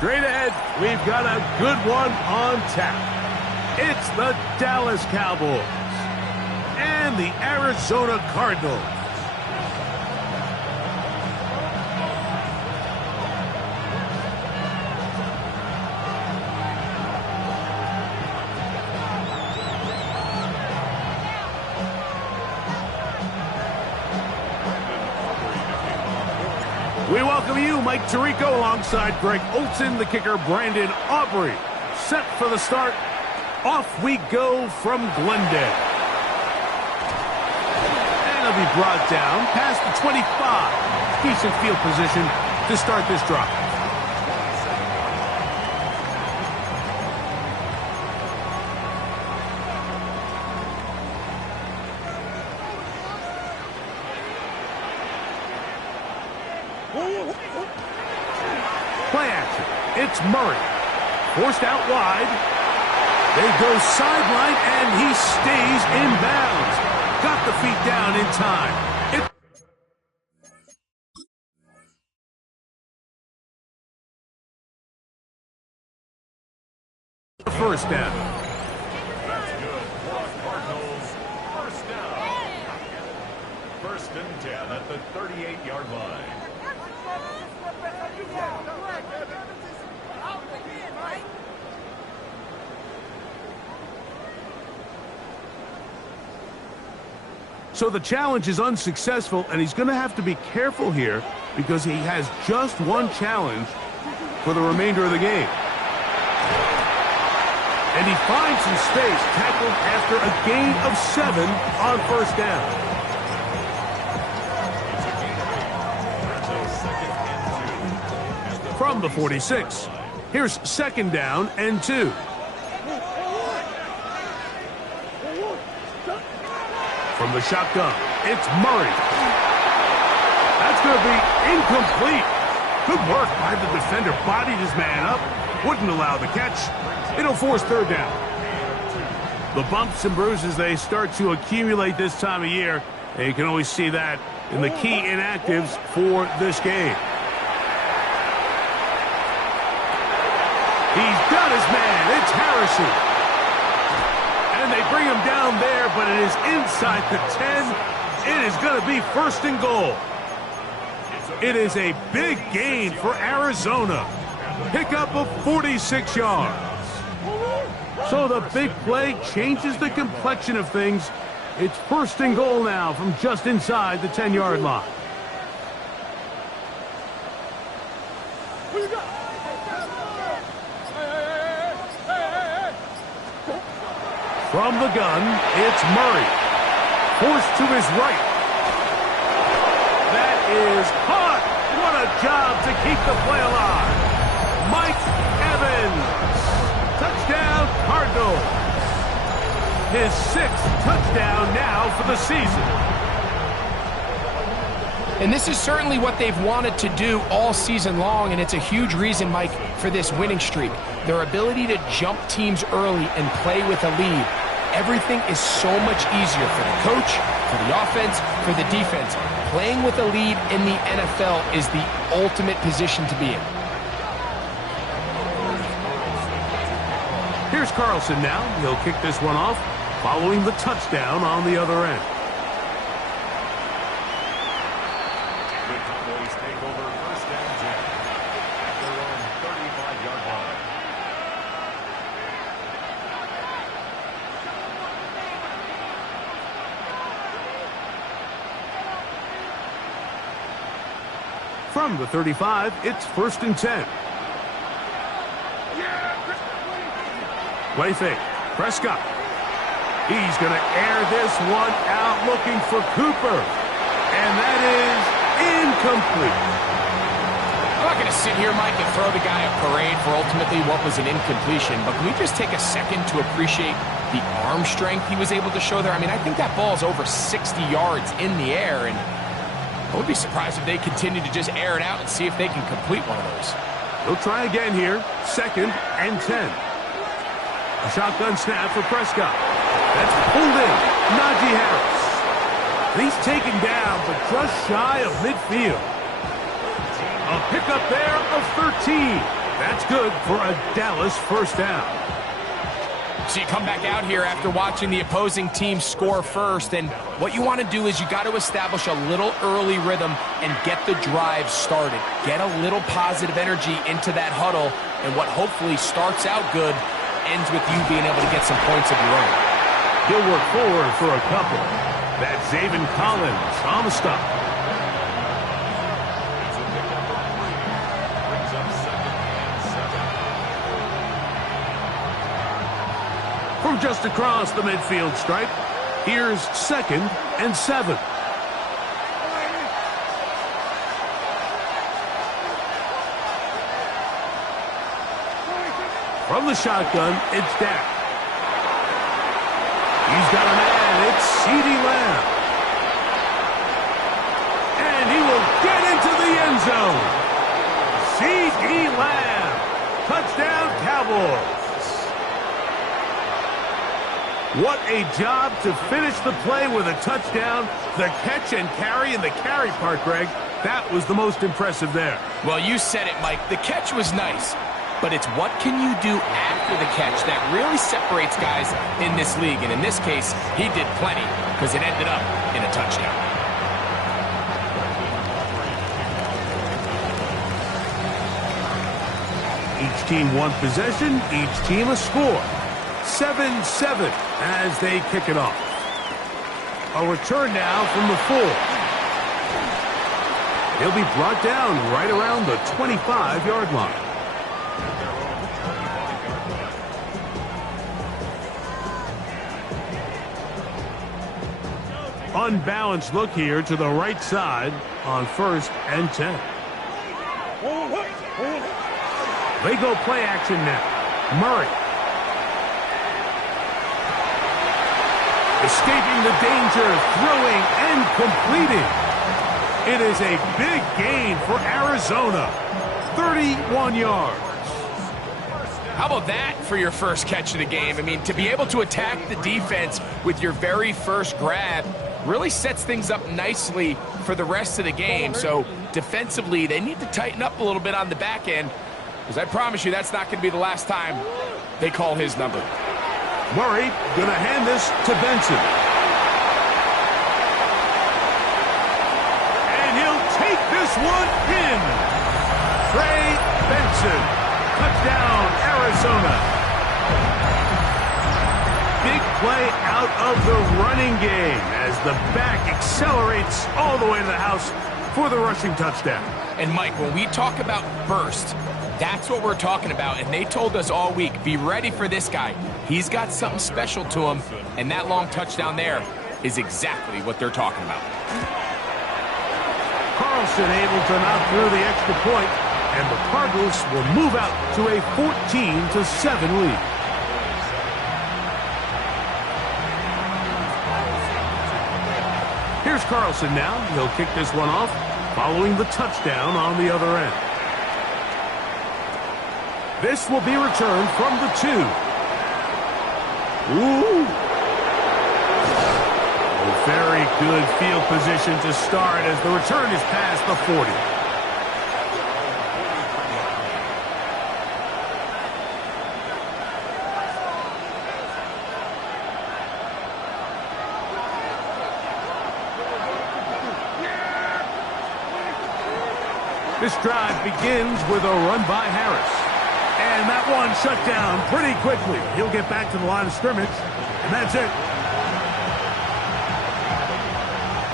Straight ahead, we've got a good one on tap. It's the Dallas Cowboys and the Arizona Cardinals. We welcome you, Mike Tirico, alongside Greg Olson, the kicker, Brandon Aubrey. Set for the start. Off we go from Glendale. And he'll be brought down past the 25. Decent field position to start this drive. Play action. It's Murray. Forced out wide. They go sideline, and he stays in bounds. Got the feet down in time. First down. That's good for Cardinals. First down. First and 10 at the 38-yard line. So the challenge is unsuccessful, and he's going to have to be careful here because he has just one challenge for the remainder of the game. And he finds some space, tackled after a gain of 7 on first down. From the 46, here's second down and 2. From the shotgun, it's Murray. That's going to be incomplete. Good work by the defender. Bodied his man up. Wouldn't allow the catch. It'll force third down. The bumps and bruises, they start to accumulate this time of year. And you can always see that in the key inactives for this game. He's got his man. It's Harrison. And they bring him down there, but it is inside the 10. It is going to be first and goal. It is a big gain for Arizona. Pickup of 46 yards. So the big play changes the complexion of things. It's first and goal now from just inside the 10-yard line. From the gun, it's Murray. Forced to his right. That is caught. What a job to keep the play alive. Mike Evans. Touchdown, Cardinals. His 6th touchdown now for the season. And this is certainly what they've wanted to do all season long, and it's a huge reason, Mike, for this winning streak. Their ability to jump teams early and play with a lead. Everything is so much easier for the coach, for the offense, for the defense. Playing with a lead in the NFL is the ultimate position to be in. Here's Carlson now. He'll kick this one off, following the touchdown on the other end. The Cowboys take over first and 10 at their own 35-yard line. From the 35, it's first and 10. Play fake. Prescott. He's going to air this one out looking for Cooper. And that is incomplete. I'm not going to sit here, Mike, and throw the guy a parade for ultimately what was an incompletion, but can we just take a second to appreciate the arm strength he was able to show there? I mean, I think that ball is over 60 yards in the air, and I would be surprised if they continue to just air it out and see if they can complete one of those. They'll try again here. Second and 10. A shotgun snap for Prescott. That's pulled in. Najee Harris. He's taken down, but just shy of midfield. A pickup there of 13. That's good for a Dallas first down. So you come back out here after watching the opposing team score first, and what you want to do is you got to establish a little early rhythm and get the drive started. Get a little positive energy into that huddle, and what hopefully starts out good ends with you being able to get some points of your own. He'll work forward for a couple. That's Zaven Collins on the stop. From just across the midfield stripe, here's 2nd and 7. From the shotgun, it's Dak. He's got a man. It's CeeDee Lamb. And he will get into the end zone. CeeDee Lamb. Touchdown, Cowboys. What a job to finish the play with a touchdown. The catch and carry, and the carry part, Greg, that was the most impressive there. Well, you said it, Mike. The catch was nice, but it's what can you do after the catch that really separates guys in this league. And in this case, he did plenty because it ended up in a touchdown. Each team one possession, each team a score. 7-7 as they kick it off. A return now from the 4. He'll be brought down right around the 25-yard line. Unbalanced look here to the right side on 1st and 10. They go play action now. Murray. Escaping the danger, throwing and completing. It is a big gain for Arizona. 31 yards. How about that for your first catch of the game? I mean, to be able to attack the defense with your very first grab really sets things up nicely for the rest of the game. So defensively, they need to tighten up a little bit on the back end, because I promise you that's not going to be the last time they call his number. Murray going to hand this to Benson. And he'll take this one in. Trey Benson. Touchdown, Arizona. Big play out of the running game as the back accelerates all the way to the house for the rushing touchdown. And Mike, when we talk about burst, that's what we're talking about, and they told us all week, be ready for this guy. He's got something special to him, and that long touchdown there is exactly what they're talking about. Carlson able to knock through the extra point, and the Cardinals will move out to a 14-7 lead. Here's Carlson now. He'll kick this one off, following the touchdown on the other end. This will be returned from the 2. Ooh. A very good field position to start as the return is past the 40. This drive begins with a run by Harris. And that one shut down pretty quickly. He'll get back to the line of scrimmage, and that's it.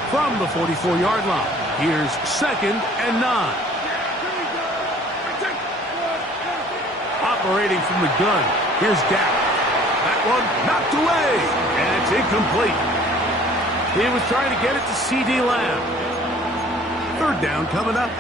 From the 44-yard line, here's 2nd and 9. Operating from the gun, here's Dak. That one knocked away, and it's incomplete. He was trying to get it to CeeDee Lamb. 3rd down coming up.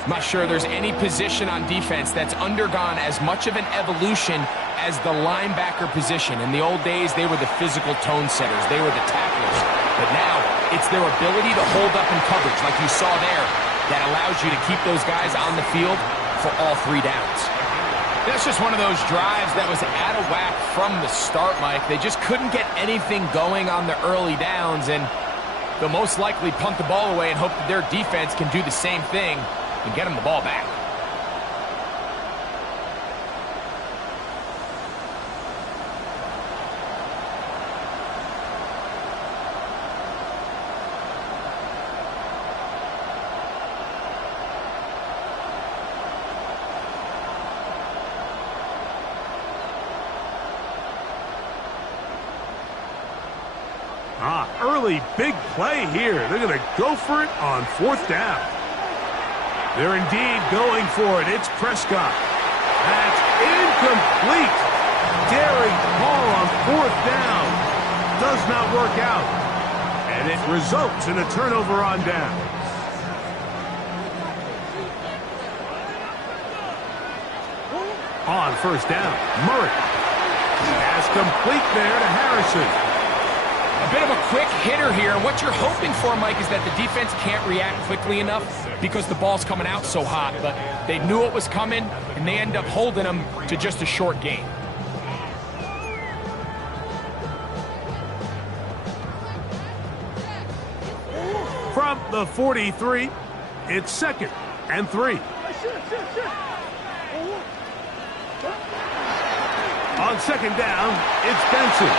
I'm not sure there's any position on defense that's undergone as much of an evolution as the linebacker position. In the old days, they were the physical tone setters. They were the tacklers. But now, it's their ability to hold up in coverage, like you saw there, that allows you to keep those guys on the field for all 3 downs. That's just one of those drives that was out of whack from the start, Mike. They just couldn't get anything going on the early downs, and they'll most likely punt the ball away and hope that their defense can do the same thing and get them the ball back. really big play here. They're going to go for it on 4th down. They're indeed going for it. It's Prescott. That's incomplete. Daring call on 4th down. Does not work out. And it results in a turnover on down. On 1st down, Murray. Pass complete there to Harrison. A bit of a quick hitter here. What you're hoping for, Mike, is that the defense can't react quickly enough because the ball's coming out so hot. But they knew it was coming, and they end up holding them to just a short gain. From the 43, it's 2nd and 3. On 2nd down, it's Benson.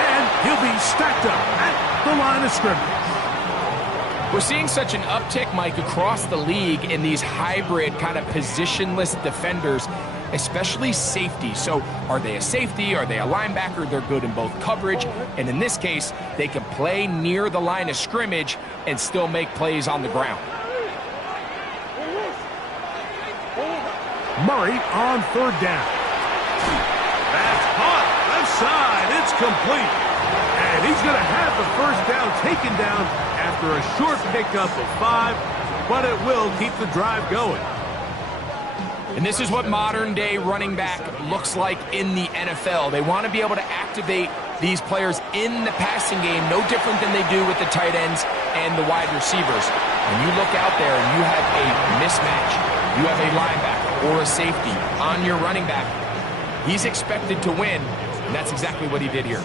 And he'll be stacked up at the line of scrimmage. We're seeing such an uptick, Mike, across the league in these hybrid kind of positionless defenders, especially safety. So are they a safety? Are they a linebacker? They're good in both coverage. And in this case, they can play near the line of scrimmage and still make plays on the ground. Murray on 3rd down. That's hot. Left side. It's complete. And he's going to have the 1st down taken down after a short pickup of 5, but it will keep the drive going. And this is what modern-day running back looks like in the NFL. They want to be able to activate these players in the passing game, no different than they do with the tight ends and the wide receivers. When you look out there and you have a mismatch, you have a linebacker or a safety on your running back, he's expected to win, and that's exactly what he did here.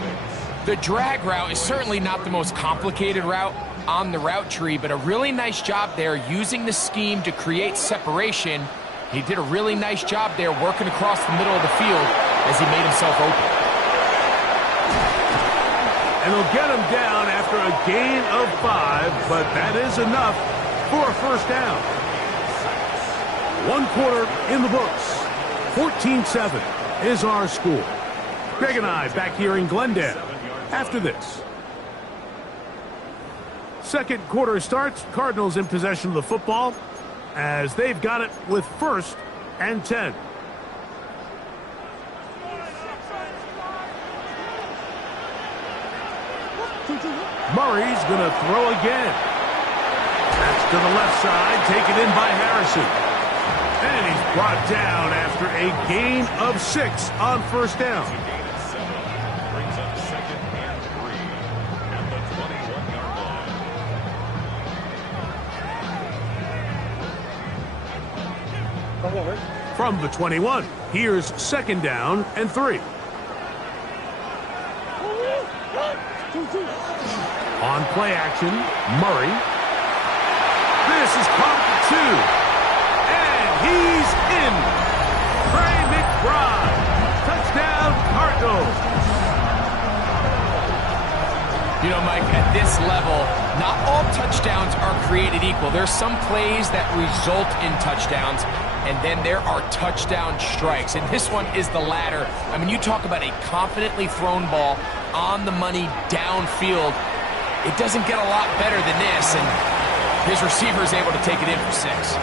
The drag route is certainly not the most complicated route on the route tree, but a really nice job there using the scheme to create separation. He did a really nice job there working across the middle of the field as he made himself open. And they'll get him down after a gain of 5, but that is enough for a 1st down. 1 quarter in the books. 14-7 is our score. Greg and I back here in Glendale after this. 2nd quarter starts. Cardinals in possession of the football as they've got it with 1st and 10. Murray's going to throw again. That's to the left side, taken in by Harrison. And he's brought down after a gain of 6 on 1st down. Brings up 2nd and 3 at the 21-yard line. From the 21, here's 2nd down and 3. On play action, Murray. This is caught for 2. And he's in. Trey McBride. Touchdown, Cardinals. You know, Mike, at this level, not all touchdowns are created equal. There's some plays that result in touchdowns, and then there are touchdown strikes. And this one is the latter. I mean, you talk about a confidently thrown ball on the money downfield. It doesn't get a lot better than this, and his receiver is able to take it in for 6.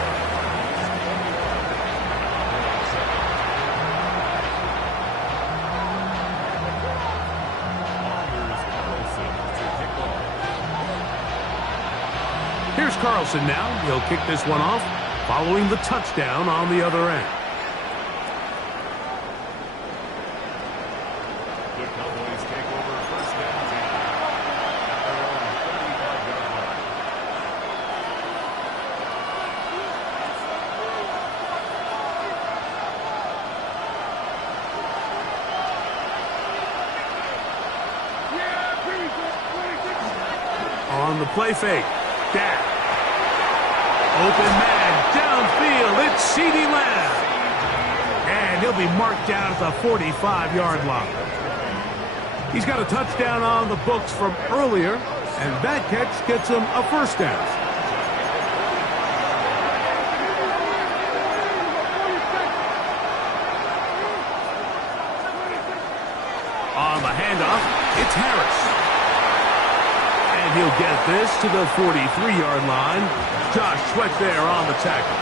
Here's Carlson now. He'll kick this one off following the touchdown on the other end. The Cowboys take over 1st and 10 at their own 35-yard line. On the play fake, Dak. Open man, downfield, it's CeeDee Lamb. And he'll be marked down at the 45-yard line. He's got a touchdown on the books from earlier, and that catch gets him a 1st down. On the handoff, it's Harris. And he'll get this to the 43-yard line. Josh Sweat there on the tackle.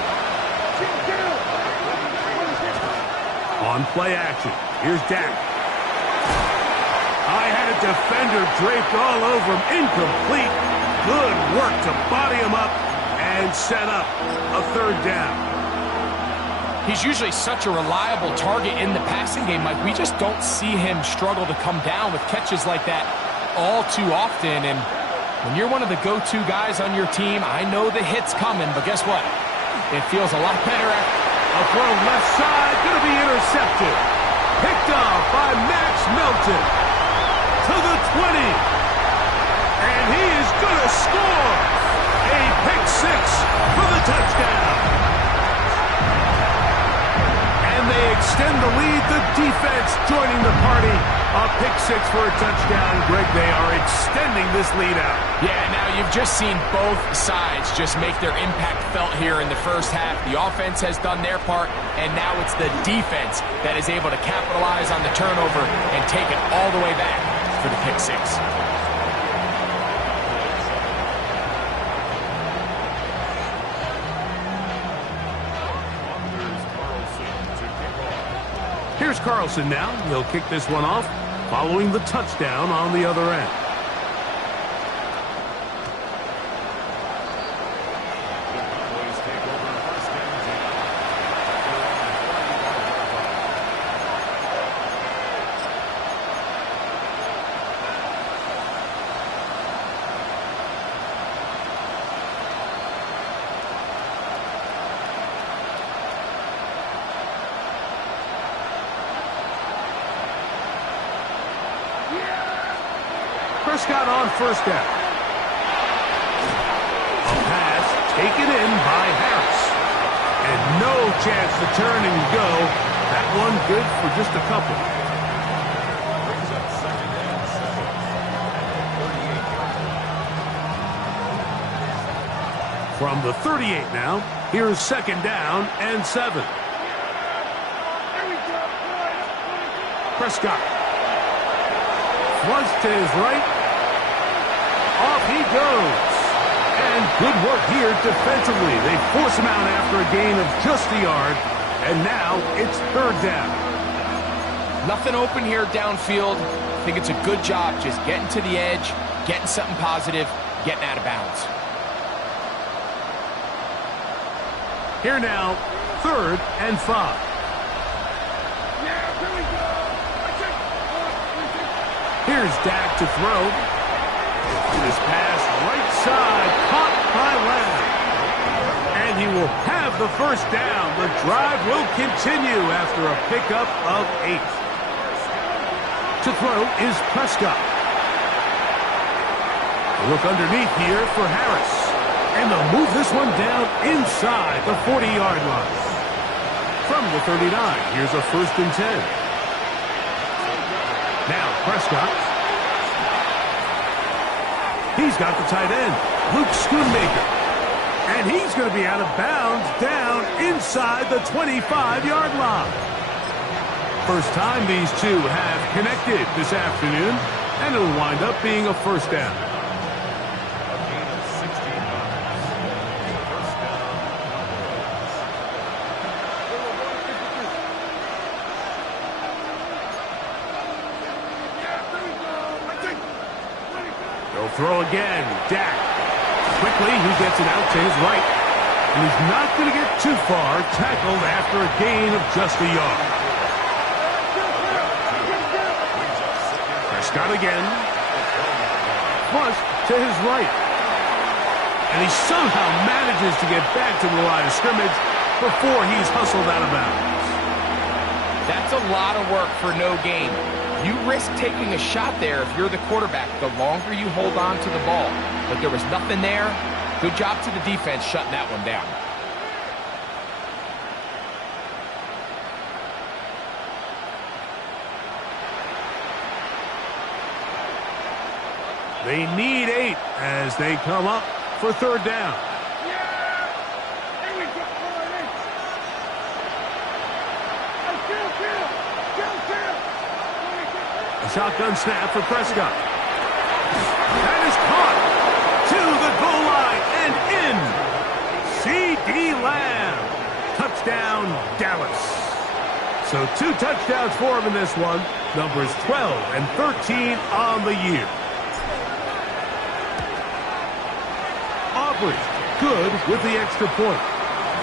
On play action, here's Dak. I had a defender draped all over him. Incomplete. Good work to body him up and set up a third down. He's usually such a reliable target in the passing game, Mike. We just don't see him struggle to come down with catches like that all too often. And when you're one of the go-to guys on your team, I know the hit's coming, but guess what? It feels a lot better after. A throw left side, going to be intercepted. Picked off by Max Melton to the 20. And he is going to score a pick six for the touchdown. And they extend the lead. The defense joining the party. A pick six for a touchdown. Greg, they are extending this lead out. Yeah, now you've just seen both sides just make their impact felt here in the first half. The offense has done their part, and now it's the defense that is able to capitalize on the turnover and take it all the way back for the pick six. Here's Carlson now. He'll kick this one off following the touchdown on the other end. Prescott on first down. A pass taken in by Harris. And no chance to turn and go. That one good for just a couple. Brings up second and 7. 38 yards. From the 38 now, here's second down and 7. Prescott. Flush to his right. Off he goes. And good work here defensively. They force him out after a gain of just a yard. And now it's third down. Nothing open here downfield. I think it's a good job just getting to the edge, getting something positive, getting out of bounds. Here now, third and 5. Here's Dak to throw. This pass right side, caught by Lamb. And he will have the first down. The drive will continue after a pickup of 8. To throw is Prescott. A look underneath here for Harris. And they'll move this one down inside the 40-yard line. From the 39, here's a first and 10. Now Prescott. He's got the tight end, Luke Schoonmaker. And he's going to be out of bounds down inside the 25-yard line. First time these two have connected this afternoon, and it'll wind up being a first down. A gain of 16 yards. First down. They'll throw again. Dak. Quickly, he gets it out to his right. And he's not going to get too far. Tackled after a gain of just a yard. Prescott again. Flush to his right. And he somehow manages to get back to the line of scrimmage before he's hustled out of bounds. That's a lot of work for no gain. You risk taking a shot there if you're the quarterback the longer you hold on to the ball. But there was nothing there. Good job to the defense shutting that one down. They need 8 as they come up for third down. A shotgun snap for Prescott. That is caught. CeeDee Lamb. Touchdown, Dallas. So 2 touchdowns for him in this one. Numbers 12 and 13 on the year. Aubrey, good with the extra point.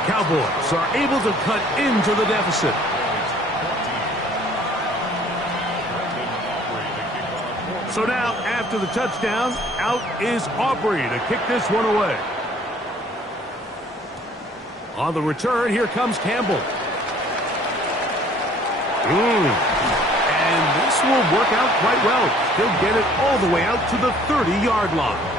Cowboys are able to cut into the deficit. So now, after the touchdown, out is Aubrey to kick this one away. On the return, here comes Campbell. And this will work out quite well. He'll get it all the way out to the 30-yard line.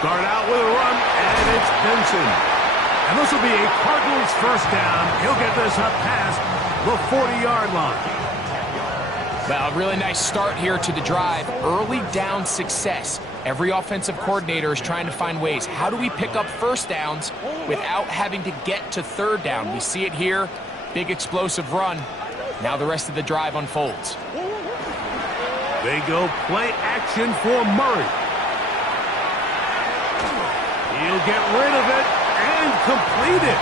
Start out with a run, and it's Benson. And this will be a Cardinals first down. He'll get this up past the 40-yard line. Well, a really nice start here to the drive. Early down success. Every offensive coordinator is trying to find ways. How do we pick up first downs without having to get to third down? We see it here. Big explosive run. Now the rest of the drive unfolds. They go play action for Murray. He'll get rid of it and complete it.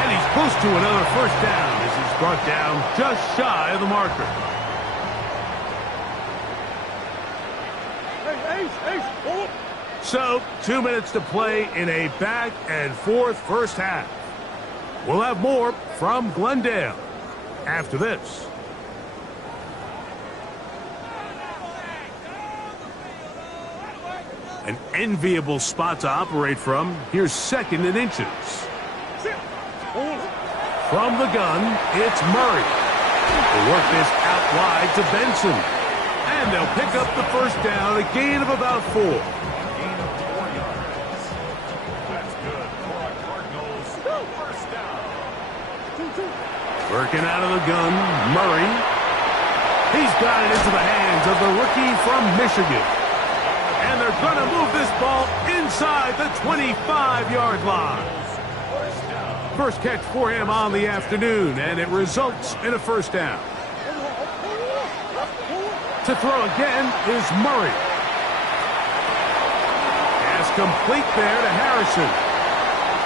And he's close to another first down as he's brought down just shy of the marker. So, 2 minutes to play in a back and forth first half. We'll have more from Glendale after this. An enviable spot to operate from. Here's 2nd and inches. From the gun, it's Murray. They'll work this out wide to Benson. And they'll pick up the first down, a gain of about 4. Gain of 4 yards. That's good for a Cardinals first down. Working out of the gun, Murray. He's got it into the hands of the rookie from Michigan. And they're going to move this ball inside the 25-yard line. First catch for him on the afternoon, and it results in a first down. To throw again is Murray. Pass complete there to Harrison.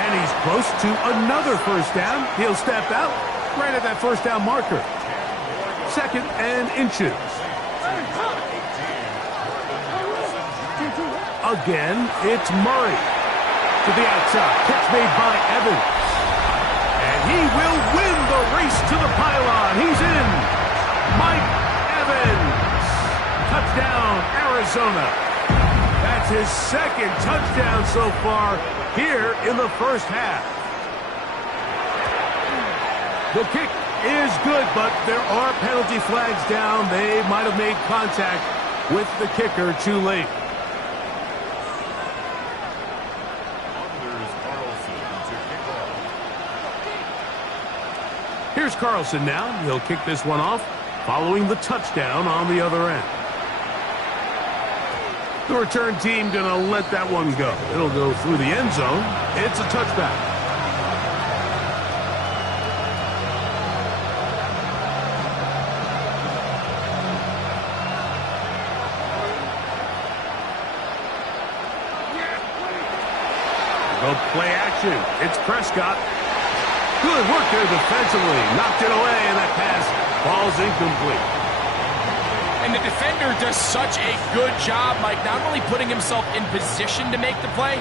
And he's close to another first down. He'll step out right at that first down marker. 2nd and inches. Again, it's Murray. To the outside. Catch made by Evans. And he will win the race to the pylon. He's in. Mike Evans. Touchdown, Arizona. That's his 2nd touchdown so far here in the first half. The kick is good, but there are penalty flags down. They might have made contact with the kicker too late. Here's Carlson now. He'll kick this one off following the touchdown on the other end. The return team going to let that one go. It'll go through the end zone. It's a touchback. Go play action. It's Prescott. Good work there defensively. Knocked it away, and that pass falls incomplete. And the defender does such a good job, Mike, not only putting himself in position to make the play,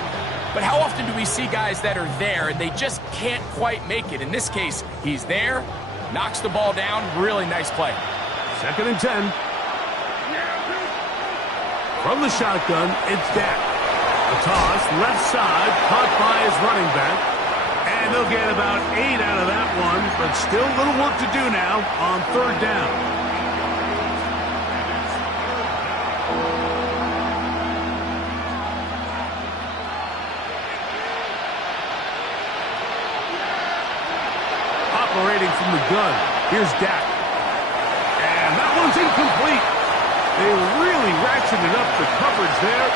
but how often do we see guys that are there and they just can't quite make it? In this case, he's there, knocks the ball down. Really nice play. 2nd and 10. From the shotgun, it's Dak. The toss, left side, caught by his running back. And they'll get about 8 out of that one, but still a little work to do now on 3rd down. Operating from the gun, here's Dak. And that one's incomplete. They really ratcheted up the coverage there,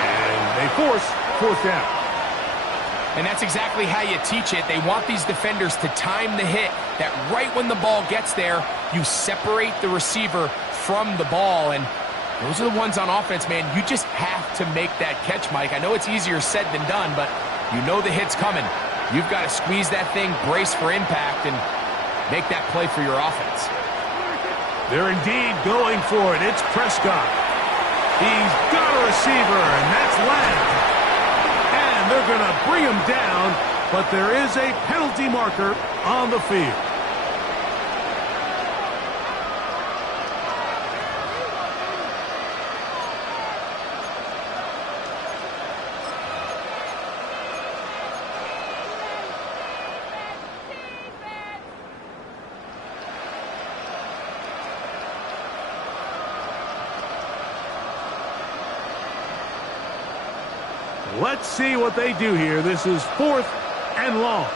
and they force 4th down. And that's exactly how you teach it. They want these defenders to time the hit, that right when the ball gets there, you separate the receiver from the ball. And those are the ones on offense, man. You just have to make that catch, Mike. I know it's easier said than done, but you know the hit's coming. You've got to squeeze that thing, brace for impact, and make that play for your offense. They're indeed going for it. It's Prescott. He's got a receiver, and that's Lamb. And they're going to bring him down, but there is a penalty marker on the field. Let's see what they do here. This is 4th and long.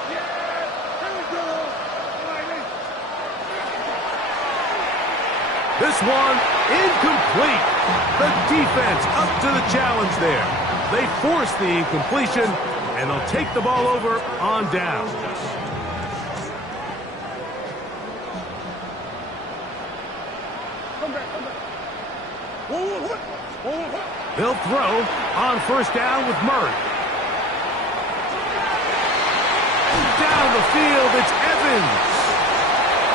This one incomplete. The defense up to the challenge there. They force the incompletion, and they'll take the ball over on down. They'll throw on 1st down with Murray. Down the field, it's Evans.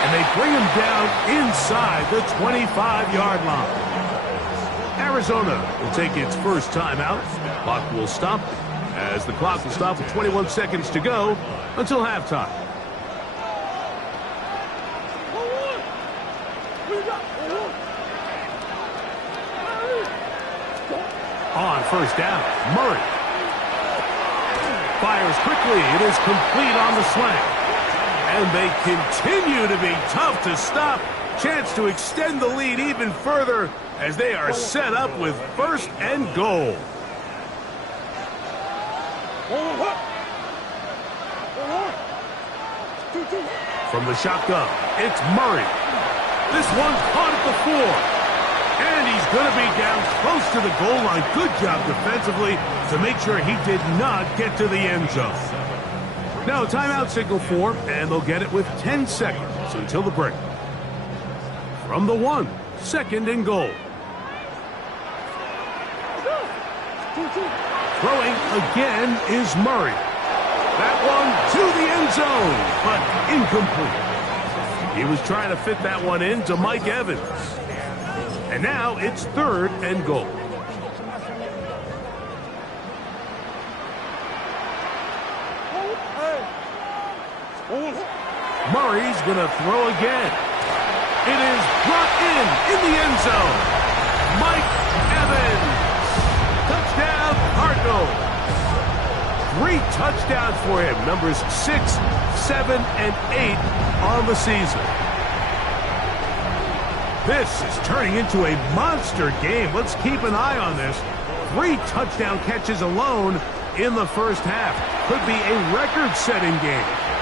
And they bring him down inside the 25-yard line. Arizona will take its first timeout. Clock will stop as the clock will stop with 21 seconds to go until halftime. On 1st down, Murray fires quickly. It is complete on the slant. And they continue to be tough to stop. Chance to extend the lead even further as they are set up with 1st and goal. From the shotgun, it's Murray. This one's caught at the 4. And he's going to be down close to the goal line. Good job defensively to make sure he did not get to the end zone. Now, timeout signal for, and they'll get it with 10 seconds until the break. From the 1, 2nd and goal. Throwing again is Murray. That one to the end zone, but incomplete. He was trying to fit that one in to Mike Evans. And now it's 3rd and goal. Murray's going to throw again. It is brought in the end zone. Mike Evans. Touchdown, Cardinals. 3 touchdowns for him. Numbers 6, 7, and 8 on the season. This is turning into a monster game. Let's keep an eye on this. 3 touchdown catches alone in the first half. Could be a record-setting game.